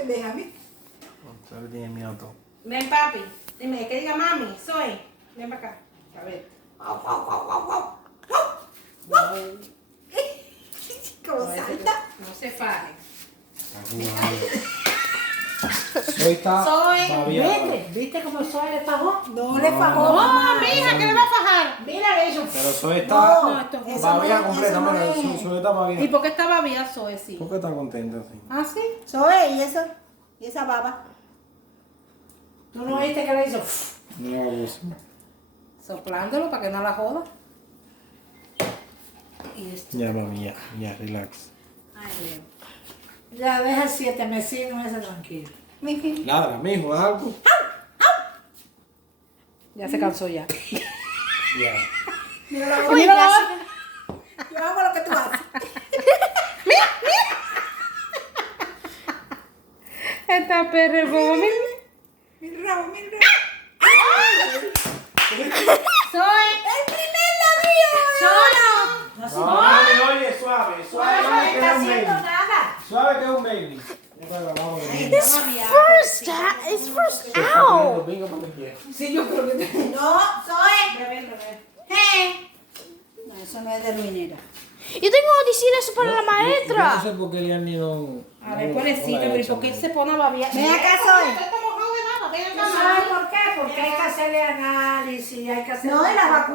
pendeja, mí. Usted le tiene miedo a todo. Ven, papi. Dime, que diga mami, soy. Ven para acá. A ver. ¿Cómo salta? No se faje. Soy está Soy. babiado. ¿Viste cómo soy le pagó? No le fajó. No, mamá. mija, que le va a fajar. Mira eso. Pero soy No, está esto es eso babiada no es- completa. eso no Mira, es. Soy está ¿Y babiada. por qué estaba bien Zoe, sí? ¿Por qué está contenta así? ¿Ah, sí? Zoe, ¿y eso? ¿Y esa baba? ¿Tú no viste que le hizo? No hago eso. Soplándolo para que no la joda. Y esto. Ya, mami, ya, relax. Ay, Dios. Ya deja el 7 meses, no ese tranquilo. Miji. Ladra, mijo, haz algo. Ya se cansó ya. Ya. Mira la Oye, boca. la- Yo hago lo que tú haces. Esta perra es boba, mira. Mira el rabo, mira el rabo. Soy. ¡El primer labio! Solo. No, mami, oye, suave, suave, No mami, que está es un haciendo baby. nada. Suave que es un baby. Vamos a ver. It's It's first out. Bingo para que quiera. Sí, yo creo que te... No, Zoe. Bebé, bebé. Hey. No, eso no es de ruinera. Yo tengo que decir eso para la Yo no maestra. sé por qué Liani no. A ver, pobrecito, pero ¿y por qué él se pone a babiar? Ven acá, Zoe. Esto está mojado de nada, ven ¿Tú acá. sabes por qué? Porque hay que hacerle análisis, hay que hacer... No, y las vacunas.